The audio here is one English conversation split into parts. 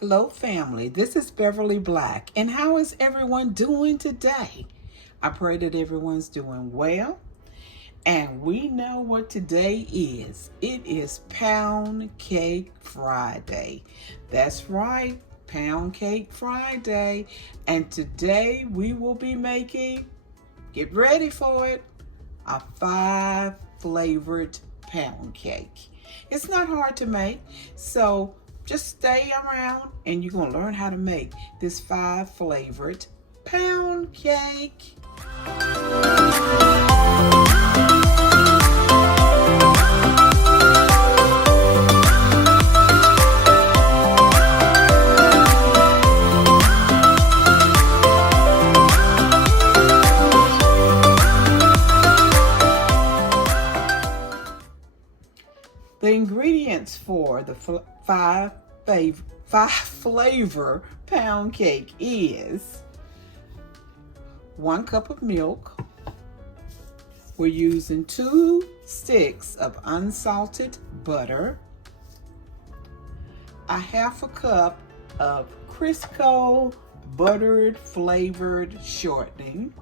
Hello family, this is Beverly Black, and how is everyone doing today? I pray that everyone's doing well, and we know what today is. It is Pound Cake Friday. That's right, Pound Cake Friday, and today we will be making, get ready for it, a 5-flavored pound cake. It's not hard to make, so just stay around and you're going to learn how to make this 5-flavored pound cake. The ingredients for the 5-flavor pound cake is 1 cup of milk. We're using 2 sticks of unsalted butter, a 1/2 cup of Crisco buttered flavored shortening,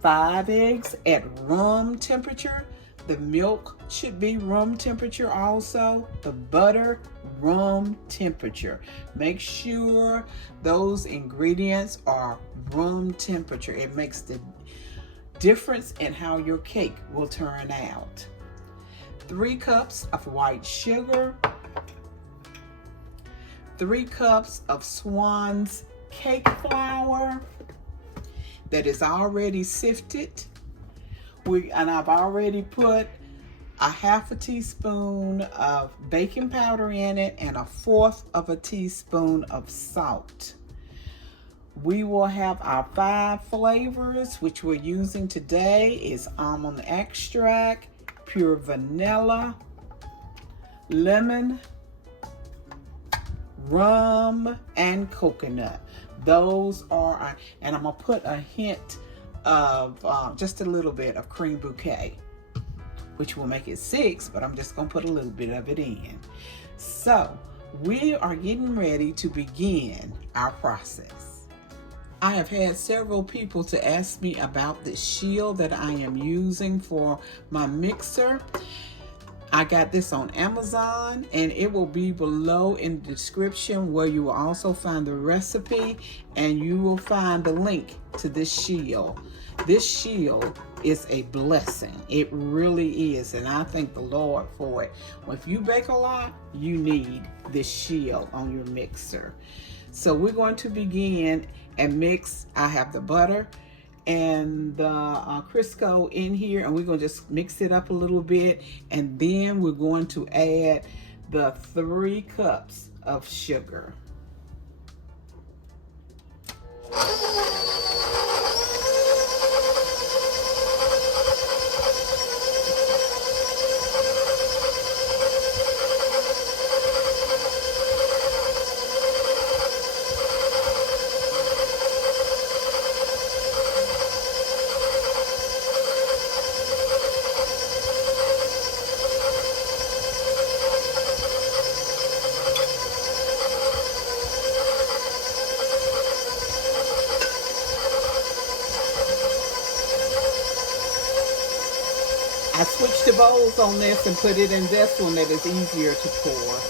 5 eggs at room temperature. The milk should be room temperature also. The butter, room temperature. Make sure those ingredients are room temperature. It makes the difference in how your cake will turn out. 3 cups of white sugar. 3 cups of Swan's cake flour that is already sifted. And I've already put a 1/2 teaspoon of baking powder in it and 1/4 teaspoon of salt. We will have our 5 flavors, which we're using today is almond extract, pure vanilla, lemon, rum, and coconut. Those are, and I'm gonna put a hint of just a little bit of cream bouquet, which will make it 6, but I'm just gonna put a little bit of it in. So we are getting ready to begin our process. I have had several people to ask me about the shield that I am using for my mixer. I got this on Amazon, and it will be below in the description, where you will also find the recipe, and you will find the link to this shield. This shield is a blessing. It really is, and I thank the Lord for it. If you bake a lot, you need this shield on your mixer. So we're going to begin and mix. I have the butter and the Crisco in here, and we're going to just mix it up a little bit, and then we're going to add the 3 cups of sugar. I switched the bowls on this and put it in this one that is easier to pour.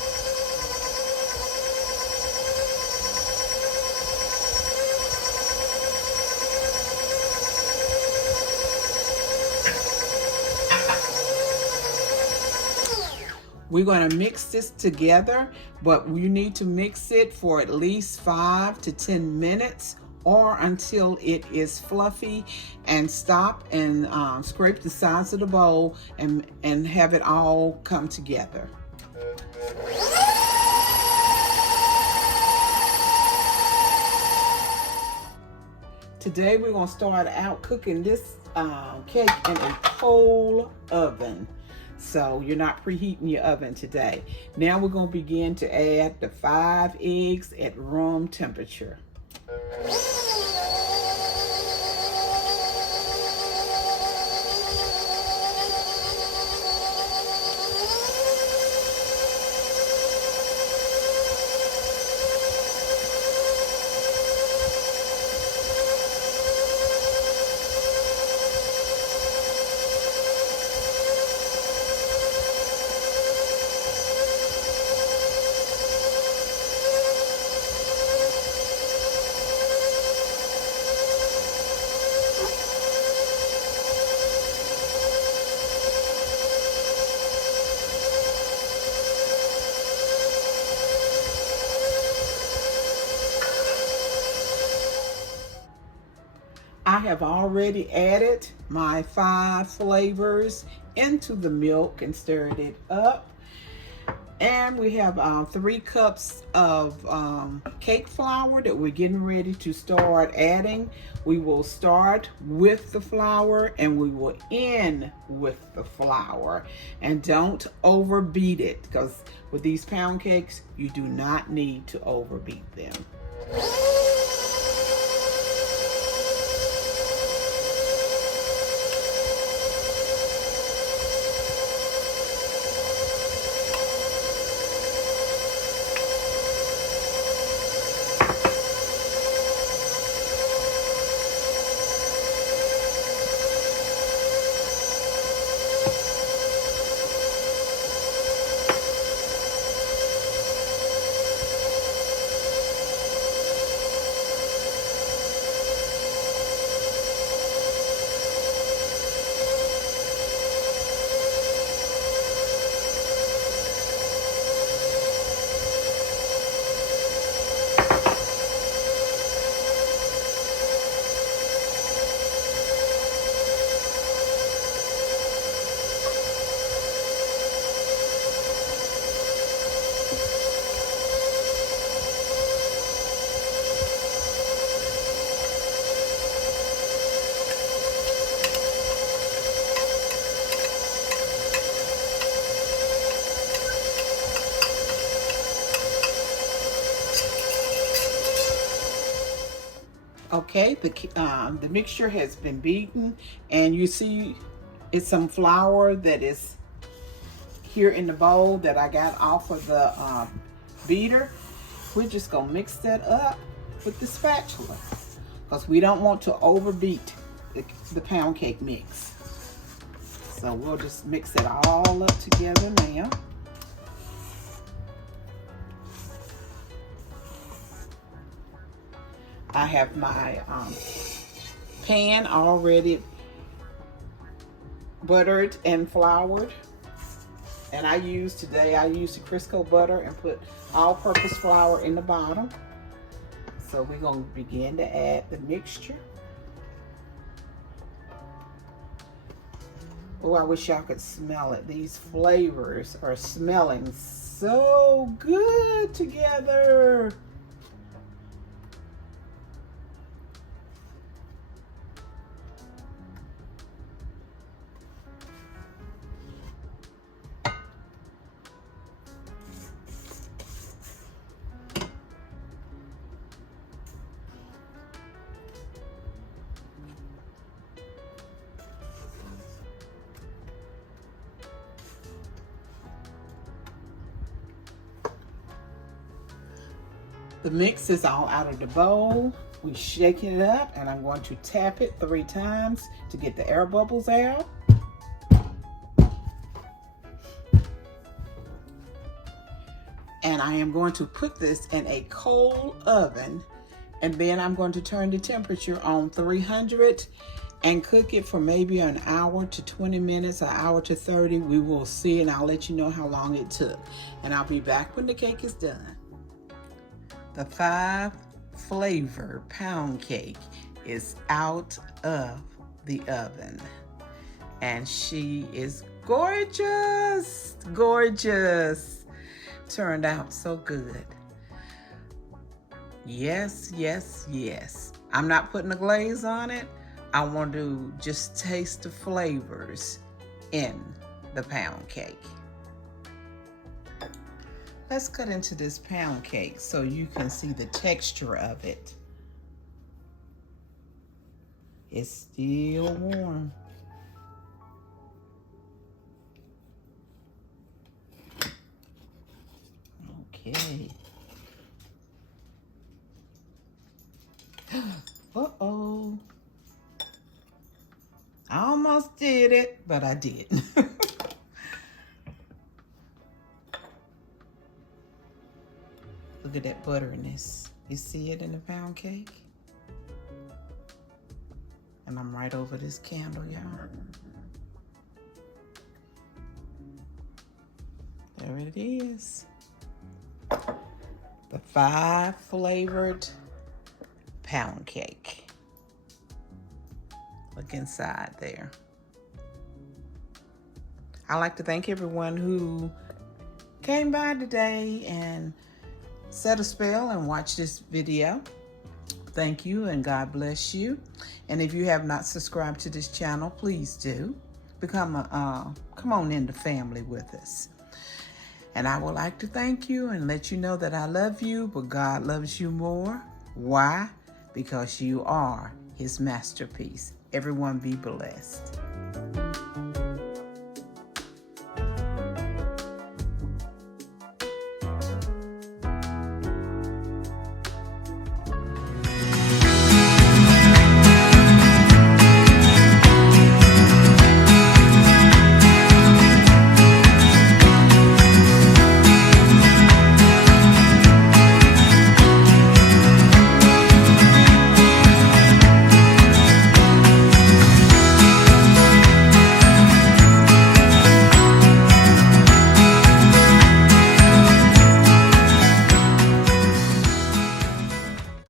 We're going to mix this together, but you need to mix it for at least 5 to 10 minutes or until it is fluffy, and stop and scrape the sides of the bowl and have it all come together. Today we're going to start out cooking this cake in a cold oven. So you're not preheating your oven today. Now we're going to begin to add the 5 eggs at room temperature. have already added my 5 flavors into the milk and stirred it up. And we have 3 cups of cake flour that we're getting ready to start adding. We will start with the flour and we will end with the flour. And don't overbeat it, because with these pound cakes, you do not need to overbeat them. Okay, the mixture has been beaten, and you see it's some flour that is here in the bowl that I got off of the beater. We're just gonna mix that up with the spatula because we don't want to overbeat the pound cake mix. So we'll just mix it all up together now. I have my pan already buttered and floured. And I used the Crisco butter and put all-purpose flour in the bottom. So we're going to begin to add the mixture. Oh, I wish y'all could smell it. These flavors are smelling so good together. The mix is all out of the bowl. We shake it up, and I'm going to tap it 3 times to get the air bubbles out. And I am going to put this in a cold oven, and then I'm going to turn the temperature on 300 and cook it for maybe an hour to 20 minutes, an hour to 30. We will see, and I'll let you know how long it took. And I'll be back when the cake is done. The 5 flavor pound cake is out of the oven, and she is gorgeous, gorgeous. Turned out so good. Yes, yes, yes. I'm not putting a glaze on it. I want to just taste the flavors in the pound cake. Let's cut into this pound cake so you can see the texture of it. It's still warm. Okay. Uh-oh. I almost did it, but I didn't. Look at that butteriness. You see it in the pound cake? And I'm right over this candle, y'all. There it is. The 5 flavored pound cake. Look inside there. I'd like to thank everyone who came by today and set a spell and watched this video. Thank you and God bless you. And if you have not subscribed to this channel, please do. Come on in the family with us. And I would like to thank you and let you know that I love you, but God loves you more. Why? Because you are His masterpiece. Everyone be blessed.